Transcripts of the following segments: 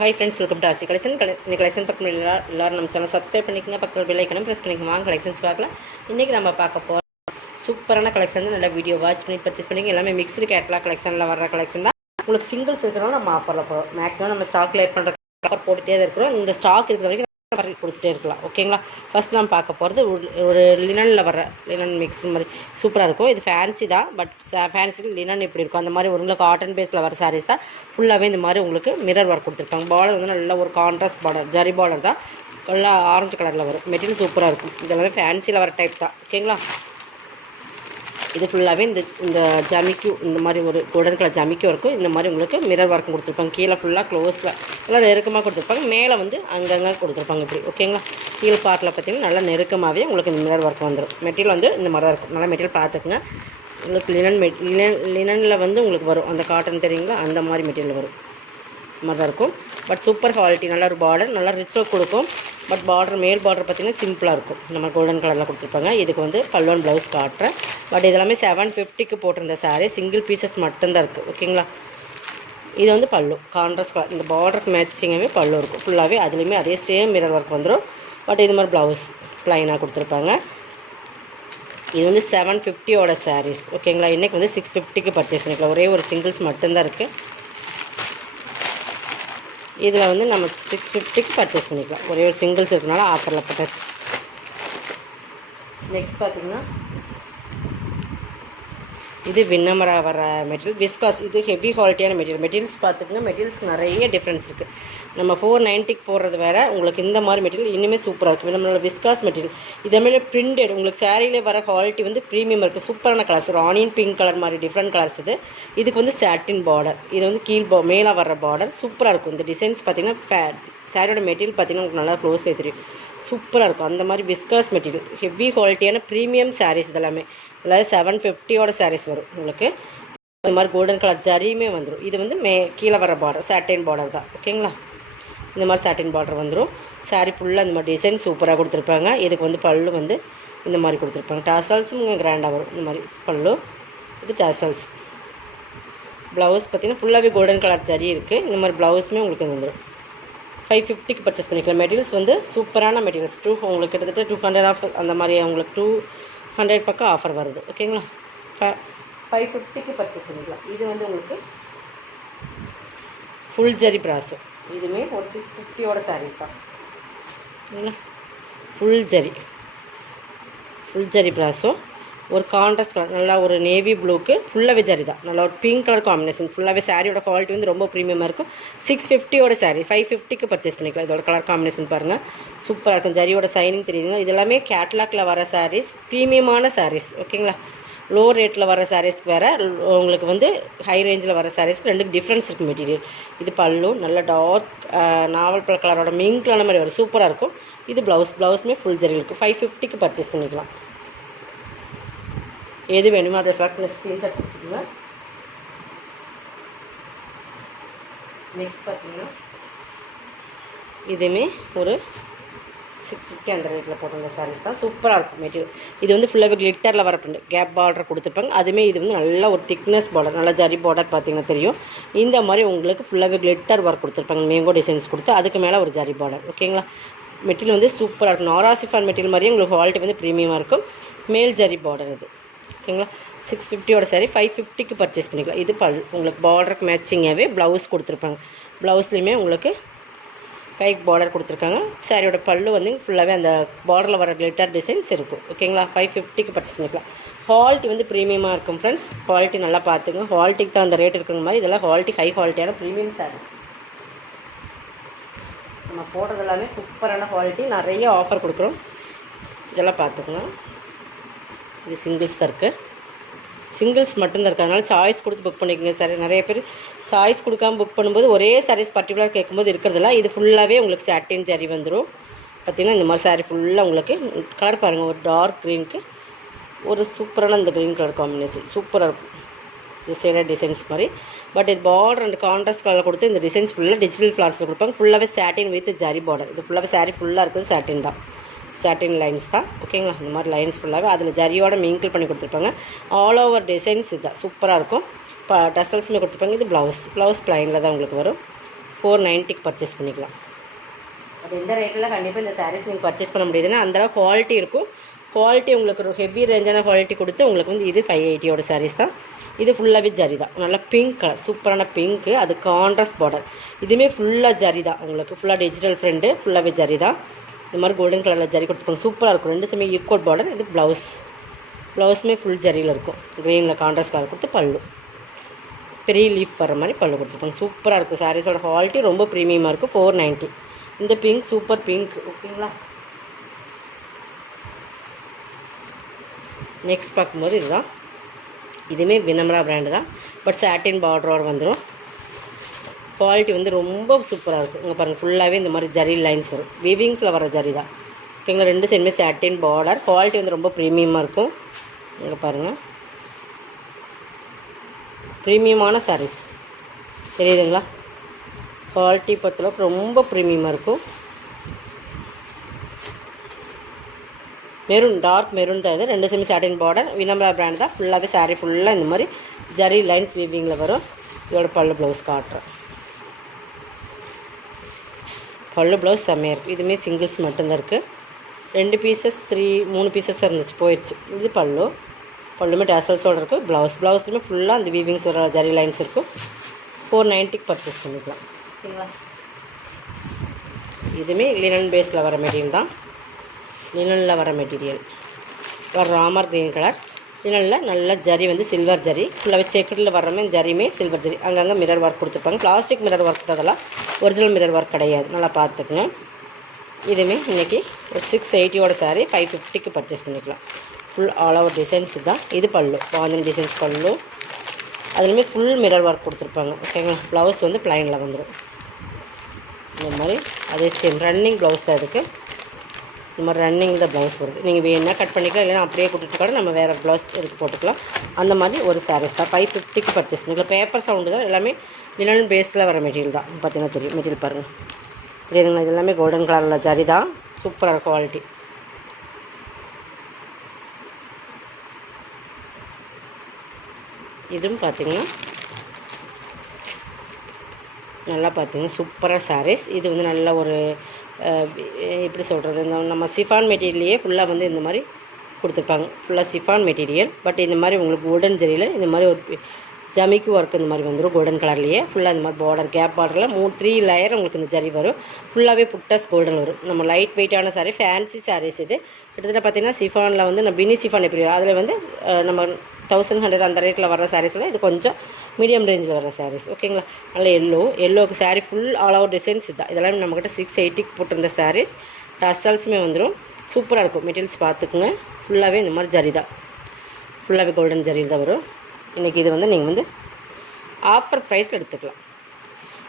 Hi friends, welcome to ஆசி collection. இந்த collection பக்கம் எல்லோரும் நம்ம சேனல் சப்ஸ்கிரைப் பண்ணிக்கோங்க. பக்கத்தில் பெல் ஐக்கனும் ப்ரெஸ் பண்ணிக்கோங்க. வாங்க கலெக்ஷன்ஸ் பார்க்கலாம். இன்றைக்கி நம்ம பார்க்க போகிறோம் சூப்பரான கலெக்ஷன். நல்லா வீடியோ வாட்ச் பண்ணி பர்ச்சேஸ் பண்ணிங்க. எல்லாமே மிக்ஸ்டு கேட்லாக் கலெக்ஷனில் வர கலெக்ஷன் தான். உங்களுக்கு சிங்கிள்ஸ் இருக்கிறோம் நம்ம ஆஃபரில் போகிறோம். மேக்ஸிமம் நம்ம ஸ்டாக் கிளியர் பண்ணுற ஆஃபர் போட்டுகிட்டே தான் இருக்கிறோம். இந்த ஸ்டாக் இருக்கிற வரைக்கும் கொடுத்துட்டே இருக்கலாம். ஓகேங்களா? ஃபஸ்ட் நம்ம பார்க்க போகிறது ஒரு லினனில் வர லினன் மிக்ஸ் மாதிரி சூப்பராக இருக்கும். இது ஃபேன்சி தான், பட் ஃபேன்சி லினன் இப்படி இருக்கும். அந்த மாதிரி உங்களுக்கு காட்டன் பேஸில் வர சாரீஸ் தான். ஃபுல்லாகவே இந்த மாதிரி உங்களுக்கு மிரர் ஒர்க் கொடுத்துருப்பாங்க. பார்டர் வந்து நல்ல ஒரு கான்ட்ராஸ்ட் பார்டர், ஜரி பார்டர் தான். நல்லா ஆரஞ்சு கலரில் வரும். மெட்டீரியல் சூப்பராக இருக்கும். இதெல்லாமே ஃபேன்சியில் வர டைப் தான். ஓகேங்களா? இது ஃபுல்லாகவே இந்த ஜமிக்கு இந்த மாதிரி ஒரு கோல்டன் கலர் ஜமிக்கும் இருக்கும். இந்த மாதிரி உங்களுக்கு மிரர் ஒர்க்கும் கொடுத்துருப்பாங்க. கீழே ஃபுல்லாக க்ளோஸில் நல்லா நெருக்கமாக கொடுத்துருப்பாங்க. மேலே வந்து அங்கங்கே கொடுத்துருப்பாங்க இப்படி. ஓகேங்களா? கீழே பார்ட்டில் பார்த்தீங்கன்னா நல்லா நெருக்கமாகவே உங்களுக்கு இந்த மிரர் ஒர்க் வந்துடும். மெட்டீரியல் வந்து இந்த மாதிரி தான் இருக்கும். நல்லா மெட்டீரியல் பார்த்துக்குங்க. உங்களுக்கு லினனில் வந்து உங்களுக்கு வரும். அந்த காட்டன் தெரியுங்களா? அந்த மாதிரி மெட்டீரியல் வரும். மாதிரி தான் இருக்கும். But super quality. நல்ல ஒரு பார்டர், நல்லா ரிச் கொடுக்கும். பட் பார்டர் மேல் பார்டர் பார்த்திங்கன்னா சிம்பிளாக இருக்கும். நம்ம கோல்டன் கலரில் கொடுத்துருப்பாங்க. இதுக்கு வந்து பல்லுவன் ப்ளவுஸ் காட்டுறேன். பட் இதெல்லாமே 750க்கு போட்டிருந்த சாரீ. சிங்கிள் பீசஸ் மட்டும்தான் இருக்குது. ஓகேங்களா? இது வந்து பல்லு கான்ட்ராஸ்ட் கலர். இந்த பார்டருக்கு மேட்சிங்காகவே பல்லு இருக்கும். ஃபுல்லாகவே அதுலேயுமே அதே சேம் மிரர் ஒர்க் வந்துடும். பட் இது மாதிரி ப்ளவுஸ் ப்ளைனாக கொடுத்துருப்பாங்க. இது வந்து 750யோட சாரீஸ். ஓகேங்களா? இன்றைக்கி வந்து 650க்கு பர்ச்சேஸ் பண்ணிக்கலாம். ஒரே ஒரு சிங்கிள்ஸ் மட்டும்தான் இருக்குது. இதில் வந்து நம்ம 650க்கு பர்ச்சேஸ் பண்ணிக்கலாம். ஒரே ஒரு சிங்கிள்ஸ் இருக்கனால ஆஃபரில் போட்டாச்சு. நெக்ஸ்ட் பார்த்திங்கன்னா இது விண்ணமரா வர மெட்டீரியல் விஸ்காஸ். இது ஹெவி குவாலிட்டியான மெட்டீரியல்ஸ் பார்த்துக்குங்க. மெட்டீரியல்ஸ் நிறைய டிஃப்ரென்ஸ் இருக்குது. நம்ம 490க்கு போடுறது வேறு. உங்களுக்கு இந்த மாதிரி மெட்டீரியல் இன்னுமே சூப்பராக இருக்குது. நம்மளோட விஸ்காஸ் மெட்டீரியல் இதேமாதிரி பிரிண்டட். உங்களுக்கு சாரியிலே வர குவாலிட்டி வந்து ப்ரீமியம் இருக்குது. சூப்பரான கலர்ஸ். ஒரு ஆனியன் பிங்க் கலர் மாதிரி டிஃப்ரெண்ட் கலர்ஸ் இது. இதுக்கு வந்து சாட்டின் பார்டர். இது வந்து மேலே வர பார்டர் சூப்பராக இருக்கும். இந்த டிசைன்ஸ் பார்த்திங்கன்னா சாரியோட மெட்டீரியல் பார்த்திங்கன்னா உங்களுக்கு நல்லா க்ளோஸ்லேயே தெரியும். சூப்பராக இருக்கும். அந்த மாதிரி விஸ்காஸ் மெட்டீரியல் ஹெவி குவாலிட்டியான ப்ரீமியம் சாரீஸ். இதெல்லாமே அதாவது 750யோட சாரீஸ் வரும் உங்களுக்கு. இந்த மாதிரி கோல்டன் கலர் ஜரியுமே வந்துடும். இது வந்து கீழே வர பார்டர் சாட்டின் பார்டர் தான். ஓகேங்களா? இந்த மாதிரி சாட்டின் பார்டர் வந்துடும். சாரீ ஃபுல்லாக இந்த மாதிரி டிசைன் சூப்பராக கொடுத்துருப்பாங்க. இதுக்கு வந்து பல்லு வந்து இந்த மாதிரி கொடுத்துருப்பாங்க. டாசல்ஸும் இங்கே கிராண்டாக வரும். இந்த மாதிரி பல்லு, இது டாசல்ஸ். ப்ளவுஸ் பார்த்திங்கன்னா ஃபுல்லாகவே கோல்டன் கலர் ஜரி இருக்குது. இந்த மாதிரி ப்ளவுஸுமே உங்களுக்கு வந்துடும். 550க்கு பர்ச்சேஸ் பண்ணிக்கலாம். மெட்டீரியல்ஸ் வந்து சூப்பரான மெட்டீரியல்ஸ். உங்களுக்கு கிட்டத்தட்ட 200 ஆஃப் அந்த மாதிரி உங்களுக்கு 200 பக்கம் ஆஃபர் வருது. ஓகேங்களா? 550க்கு பர்ச்சேஸ் பண்ணிக்கலாம். இது வந்து உங்களுக்கு ஃபுல் ஜரி ப்ராஸோ. இதுவுமே ஒரு 650யோட சாரீஸ் தான். ஓகேங்களா? ஃபுல் ஜரி ப்ராஸோ. ஒரு கான்ட்ராஸ்ட் கலர் நல்லா ஒரு நேவி ப்ளூக்கு ஃபுல்லாகவே ஜரி தான். நல்லா ஒரு பிங்க் கலர் காம்பினேஷன். ஃபுல்லாகவே சாரியோட குவாலிட்டி வந்து ரொம்ப ப்ரீமியமாக இருக்கும். 650யோட சாரீ 550க்கு பர்ச்சேஸ் பண்ணிக்கலாம். இதோட கலர் காம்பினேஷன் பாருங்கள், சூப்பராக இருக்கும். ஜரியோட சைனிங் தெரியுதுங்க. இதெல்லாமே கேட்லாக்ல வர சாரீஸ், ப்ரீமியமான சாரீஸ். ஓகேங்களா? லோ ரேட்டில் வர சாரீஸ்க்கு வேறு, உங்களுக்கு வந்து ஹை ரேஞ்சில் வர சாரீஸ்க்கு ரெண்டுக்கு டிஃப்ரென்ஸ் இருக்குது மெட்டீரியல். இது பல்லு நல்ல டார்க் நாவல் பழ கலரோட மிங்க் கலர் மாதிரி வரும். சூப்பராக இருக்கும். இது ப்ளவுஸுமே ஃபுல் ஜரி இருக்குது. 550க்கு பர்ச்சேஸ் பண்ணிக்கலாம். எது வேணுமோ அதை செலக்ட் ஸ்க்ரீன்ஷாட் கொடுத்துருங்க. நெக்ஸ்ட் பார்த்தீங்கன்னா இதுவுமே ஒரு 650 அந்த ரேட்டில் போட்டிருந்த சாரீஸ் தான். சூப்பராக இருக்கும் மெட்டீரியல். இது வந்து ஃபுல்லாகவே கிளிட்டரில் வர பிரிண்ட் கேப் பார்டர் கொடுத்துருப்பாங்க. அதுவுமே இது வந்து நல்ல ஒரு திக்னஸ் பார்டர், நல்லா ஜரி பார்டர் பார்த்திங்கன்னா தெரியும். இந்த மாதிரி உங்களுக்கு ஃபுல்லாகவே கிளிட்டர் ஒர்க் கொடுத்துருப்பாங்க. மேங்கோ டிசைன்ஸ் கொடுத்து அதுக்கு மேலே ஒரு ஜரி பார்டர். ஓகேங்களா? மெட்டீரியல் வந்து சூப்பராக இருக்கும். நாராசிஃபான் மெட்டீரியல் மாதிரியே உங்களுக்கு குவாலிட்டி வந்து ப்ரீமியமாக இருக்கும். மேல் ஜரி பார்டர் இது. ஓகேங்களா? 650யோட சாரீ 550க்கு பர்ச்சேஸ் பண்ணிக்கலாம். இது உங்களுக்கு பார்டருக்கு மேட்சிங்காகவே ப்ளவுஸ் கொடுத்துருப்பாங்க. ப்ளவுஸ்லேயுமே உங்களுக்கு கைக்கு பார்டர் கொடுத்துருக்காங்க. சாரியோட பல்லு வந்து ஃபுல்லாகவே அந்த பார்டரில் வர கிளிட்டர் டிசைன்ஸ் இருக்கும். ஓகேங்களா? 550க்கு பர்ச்சேஸ் பண்ணிக்கலாம். குவாலிட்டி வந்து ப்ரீமியமாக இருக்கும் ஃப்ரெண்ட்ஸ். குவாலிட்டி நல்லா பார்த்துங்க. குவாலிட்டிக்கு தான் அந்த ரேட் இருக்கிற மாதிரி இதெல்லாம் குவாலிட்டி ஹை குவாலிட்டியான ப்ரீமியம் சாரீஸ். நம்ம போடுறது எல்லாமே சூப்பரான குவாலிட்டி. நிறைய ஆஃபர் கொடுக்குறோம். இதெல்லாம் பார்த்துக்கணும். இது சிங்கிள்ஸ் தான் இருக்குது. சிங்கிள்ஸ் மட்டும்தான் இருக்குது. அதனால் சாய்ஸ் கொடுத்து புக் பண்ணிக்கோங்க. சார் நிறைய பேர் சாய்ஸ் கொடுக்காமல் புக் பண்ணும்போது ஒரே சாரீஸ் பர்டிகுலர் கேட்கும்போது இருக்கிறதில்ல. இது ஃபுல்லாகவே உங்களுக்கு சாட்டின் ஜரி வந்துடும். பார்த்திங்கன்னா இந்த மாதிரி சாரீ ஃபுல்லாக உங்களுக்கு கலர் பாருங்கள். ஒரு டார்க் க்ரீனுக்கு ஒரு சூப்பரான இந்த க்ரீன் கலர் காம்பினேஷன் சூப்பராக இருக்கும். இது சைடாக டிசைன்ஸ் மாதிரி. பட் இது பார்டர் அண்ட் கான்ட்ராஸ்ட் கலர் கொடுத்து இந்த டிசைன்ஸ் ஃபுல்லாக டிஜிட்டல் ஃப்ளார்ஸில் கொடுப்பாங்க. ஃபுல்லாகவே சாட்டின் வித் ஜரி பார்டர். இது ஃபுல்லாகவே சாரீ ஃபுல்லாக இருக்குது சாட்டின் தான். சாட்டின் லைன்ஸ் தான். ஓகேங்களா? இந்த மாதிரி லைன்ஸ் ஃபுல்லாகவே அதில் ஜரியோட மிங்கிள் பண்ணி கொடுத்துருப்பாங்க. ஆல் ஓவர் டிசைன்ஸ் இதுதான் சூப்பராக இருக்கும். இப்போ டசல்ஸுமே கொடுத்துருப்பாங்க. இது ப்ளவுஸ் ப்ளைனில் தான் உங்களுக்கு வரும். 490க்கு பர்ச்சேஸ் பண்ணிக்கலாம். அது எந்த ரேட்டில் கண்டிப்பாக இந்த சாரீஸ் நீங்கள் பர்ச்சேஸ் பண்ண முடியுதுன்னா அந்தளவு குவாலிட்டி இருக்கும். குவாலிட்டி உங்களுக்கு ஒரு ஹெவி ரேஞ்சான குவாலிட்டி கொடுத்து உங்களுக்கு வந்து இது 580 சாரீஸ் தான். இது ஃபுல்லாகவே ஜரி தான். நல்லா பிங்க் கலர், சூப்பரான பிங்க்கு, அது கான்ட்ராஸ்ட் பார்டர். இதுவுமே ஃபுல்லாக ஜரி தான். உங்களுக்கு ஃபுல்லாக டிஜிட்டல் ஃப்ரெண்டு, ஃபுல்லாகவே ஜரி தான். இந்த மாதிரி கோல்டன் கலரில் ஜரி கொடுத்துருப்பாங்க. சூப்பராக இருக்கும். ரெண்டு சமயம் ஈக்குவல் பார்டர். இது ப்ளவுஸுமே ஃபுல் ஜரியில் இருக்கும். க்ரீனில் கான்ட்ராஸ்ட் கலர் கொடுத்து பல்லு பெரிய லீஃப் வர மாதிரி பல்லு கொடுத்துருப்பாங்க. சூப்பராக இருக்கும். சாரீஸோட குவாலிட்டி ரொம்ப ப்ரீமியமாக இருக்கும். 490. இந்த பிங்க் சூப்பர் பிங்க். ஓகேங்களா. நெக்ஸ்ட் பார்க்கும்போது இதுதான். இதுவுமே வினம்ரா பிராண்டு தான். பட் சாட்டின் பார்டரோடு வந்துடும். குவாலிட்டி வந்து ரொம்ப சூப்பராக இருக்கும். இங்கே பாருங்கள், ஃபுல்லாகவே இந்த மாதிரி ஜரி லைன்ஸ் வரும். வீவிங்ஸில் வர ஜரி தான். ஓகேங்களா. ரெண்டு சைடுமே சாட்டின் பார்டர். குவாலிட்டி வந்து ரொம்ப ப்ரீமியமாக இருக்கும். இங்கே பாருங்கள், ப்ரீமியமான சாரீஸ் தெரியுதுங்களா. குவாலிட்டி பொறுத்தளவுக்கு ரொம்ப ப்ரீமியமாக இருக்கும். மெரூன், டார்க் மெரூன் தான் இது. ரெண்டு செமி சாட்டின் பார்டர். வினம்ரா பிராண்ட் தான். ஃபுல்லாகவே சாரீ ஃபுல்லாக இந்த மாதிரி ஜரி லைன்ஸ் வீவிங்கில் வரும். இதோட பல்லு ப்ளவுஸ் காட்டுறேன். பல்லு ப்ளவுஸ் செம்மையாக இருக்குது. இதுவுமே சிங்கிள்ஸ் மட்டும்தான் இருக்குது. 2 பீசஸ் 3 பீசஸ் இருந்துச்சு, போயிடுச்சு. இது பல்லுமே டேசல்ஸோடு இருக்குது. ப்ளவுஸ்லையுமே ஃபுல்லாக அந்த வீவிங்ஸ் வர ஜரி லைன்ஸ் இருக்கும். 490க்கு பர்ச்சேஸ் பண்ணிக்கலாம். ஓகேங்களா. இதுவுமே லினன் பேஸில் வர மெட்டீரியல் தான். லினனில் வர மெட்டீரியல் ஒரு ராமர் க்ரீன் கலர். லினனில் நல்ல ஜரி வந்து சில்வர் ஜரி. ஃபுல்லாகவே செக்குடில் வர்றமே ஜரியுமே சில்வர் ஜரி. அங்கங்கே மிரர் ஒர்க் கொடுத்துருப்பாங்க. பிளாஸ்டிக் மிரர் ஒர்க் அதெல்லாம் ஒரிஜினல் மிரர் ஒர்க் கிடையாது. நல்லா பார்த்துக்குங்க. இதுவுமே இன்றைக்கி ஒரு 680 சாரீ 550க்கு பர்ச்சேஸ் பண்ணிக்கலாம். ஃபுல் ஆல் ஓவர் டிசைன்ஸ் தான். இது பல்லு, பாந்தன் டிசைன்ஸ் பல்லு. அதுலேயுமே ஃபுல் மிரர் ஒர்க் கொடுத்துருப்பாங்க. ஓகேங்களா. ப்ளவுஸ் வந்து ப்ளைனில் வந்துடும். இந்த மாதிரி அதே சேம் ரன்னிங் ப்ளவுஸ் தான் இருக்குது. இந்த மாதிரி ரன்னிங் தான் ப்ளவுஸ் வருது. நீங்கள் வேணா கட் பண்ணிக்கலாம், இல்லைன்னா அப்படியே கொடுத்துட்டு கூட நம்ம வேறு ப்ளவுஸ் எடுத்து போட்டுக்கலாம். அந்த மாதிரி ஒரு சாரீஸ் தான். 550க்கு பர்ச்சேஸ் பண்ணிக்கலாம். பேப்பர் சவுண்டு தான். எல்லாமே லினன் பேஸில் வர மெட்டீரியல் தான். பார்த்தீங்கன்னா தெரியும். மெட்டீரியல் பாருங்கள், தெரியுதுங்களா. இது எல்லாமே கோல்டன் கலரில் ஜரி தான். சூப்பராக குவாலிட்டி. இதுவும் பார்த்திங்கன்னா நல்லா பார்த்தீங்கன்னா சூப்பராக சாரீஸ். இது வந்து நல்ல ஒரு எப்படி சொல்கிறது, இந்த நம்ம சிஃபான் மெட்டீரியல்லையே ஃபுல்லாக வந்து இந்த மாதிரி கொடுத்துருப்பாங்க. ஃபுல்லாக சிஃபான் மெட்டீரியல். பட் இந்த மாதிரி உங்களுக்கு கோல்டன் ஜரியில் இந்த மாதிரி ஒரு ஜமிக்கு ஒர்க் இந்த மாதிரி வந்துடும். கோல்டன் கலர்லேயே ஃபுல்லாக இந்த மாதிரி பார்டர், கேப் பார்டரில் 3 லேயர் உங்களுக்கு இந்த ஜரி வரும். ஃபுல்லாகவே புட்டஸ் கோல்டன் வரும். நம்ம லைட் வெயிட்டான சாரீ, ஃபேன்சி சாரீஸ். இது கிட்டத்தட்ட பார்த்திங்கன்னா சிஃபானில் வந்து நம்ம பினி சிஃபான் எப்படி அதில் வந்து நம்ம 1100 அந்த ரேட்டில் வர சாரீஸில் இது கொஞ்சம் மீடியம் ரேஞ்சில் வர சாரீஸ். ஓகேங்களா. நல்ல எல்லோவுக்கு sari full all over designs இதுதான். இதெல்லாம் நம்மக்கிட்ட 680க்கு போட்டிருந்த சாரீஸ். டசல்ஸுமே வந்துடும். சூப்பராக இருக்கும். மெட்டீரியல்ஸ் பார்த்துக்குங்க. ஃபுல்லாகவே இந்த மாதிரி ஜரி தான். ஃபுல்லாகவே கோல்டன் ஜரியில் தான் வரும். இன்றைக்கி இது வந்து நீங்கள் வந்து ஆஃபர் ப்ரைஸில் எடுத்துக்கலாம்.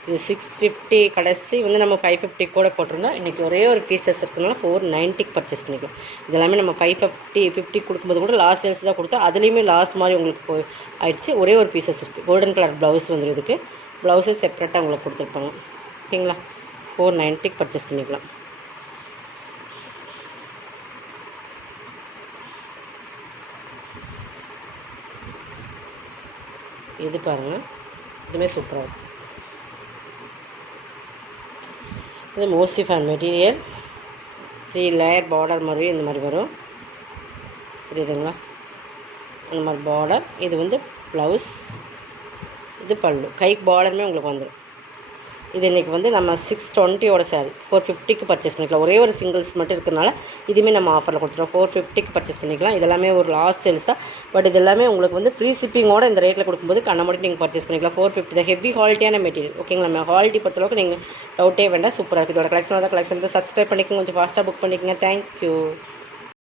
இது 650 கடைசி வந்து நம்ம 550 கூட போட்டிருந்தோம். இன்றைக்கி ஒரே ஒரு பீசஸ் இருக்கிறதுனால 490க்கு பர்ச்சேஸ் பண்ணிக்கலாம். இதெல்லாமே நம்ம 550 கொடுக்கும்போது கூட லாஸ்ட் சேல்ஸ் தான் கொடுத்தோம். அதுலேயுமே லாஸ் மாதிரி உங்களுக்கு ஆயிடுச்சு. ஒரே ஒரு பீசஸ் இருக்குது. கோல்டன் கலர் ப்ளவுஸ் வந்துடும். இதுக்கு ப்ளவுஸே செப்பரேட்டாக உங்களுக்கு கொடுத்துருப்பாங்க. ஓகேங்களா. 490க்கு பர்ச்சேஸ் பண்ணிக்கலாம். இது பாருங்கள், இதுவுமே சூப்பராக இருக்கும். இது மோஸ்டிஃபான் மெட்டீரியல். 3 லேயர் பார்டர் மாதிரி இந்த மாதிரி வரும். தெரியுதுங்களா. அந்த மாதிரி பார்டர். இது வந்து ப்ளவுஸ், இது பல்லு. கைக்கு பார்டருமே உங்களுக்கு வந்துடும். இது இன்றைக்கி வந்து நம்ம 620 சாரீ 450க்கு பர்ச்சேஸ் பண்ணிக்கலாம். ஒரே ஒரு சிங்கிள்ஸ் மட்டும் இருக்கிறதுனால இதுவுமே நம்ம ஆஃபரில் கொடுத்துருவோம். 450க்கு பர்ச்சேஸ் பண்ணிக்கலாம். இதெல்லாமே ஒரு லாஸ்ட் சேல்ஸ் தான். பட் இது எல்லாமே உங்களுக்கு வந்து ஃப்ரீ ஷிப்பிங்கோட இந்த ரேட்டில் கொடுக்கும்போது கண்ணாமூடி நீங்கள் பர்ச்சேஸ் பண்ணிக்கலாம். 450 தான். ஹெவி குவாலிட்டியான மெட்டீரியல். ஓகேங்களா. நம்ம குவாலிட்டி பொறுத்தளவுக்கு நீங்கள் டவுட்டே வேண்டாம். சூப்பராக இருக்குது. இதோட கலெக்ஷன் தான். கலெக்ஷன் சப்ஸ்கிரைப் பண்ணிக்கோங்க. கொஞ்சம் ஃபாஸ்ட்டாக புக் பண்ணிக்கோங்க. தேங்க்யூ.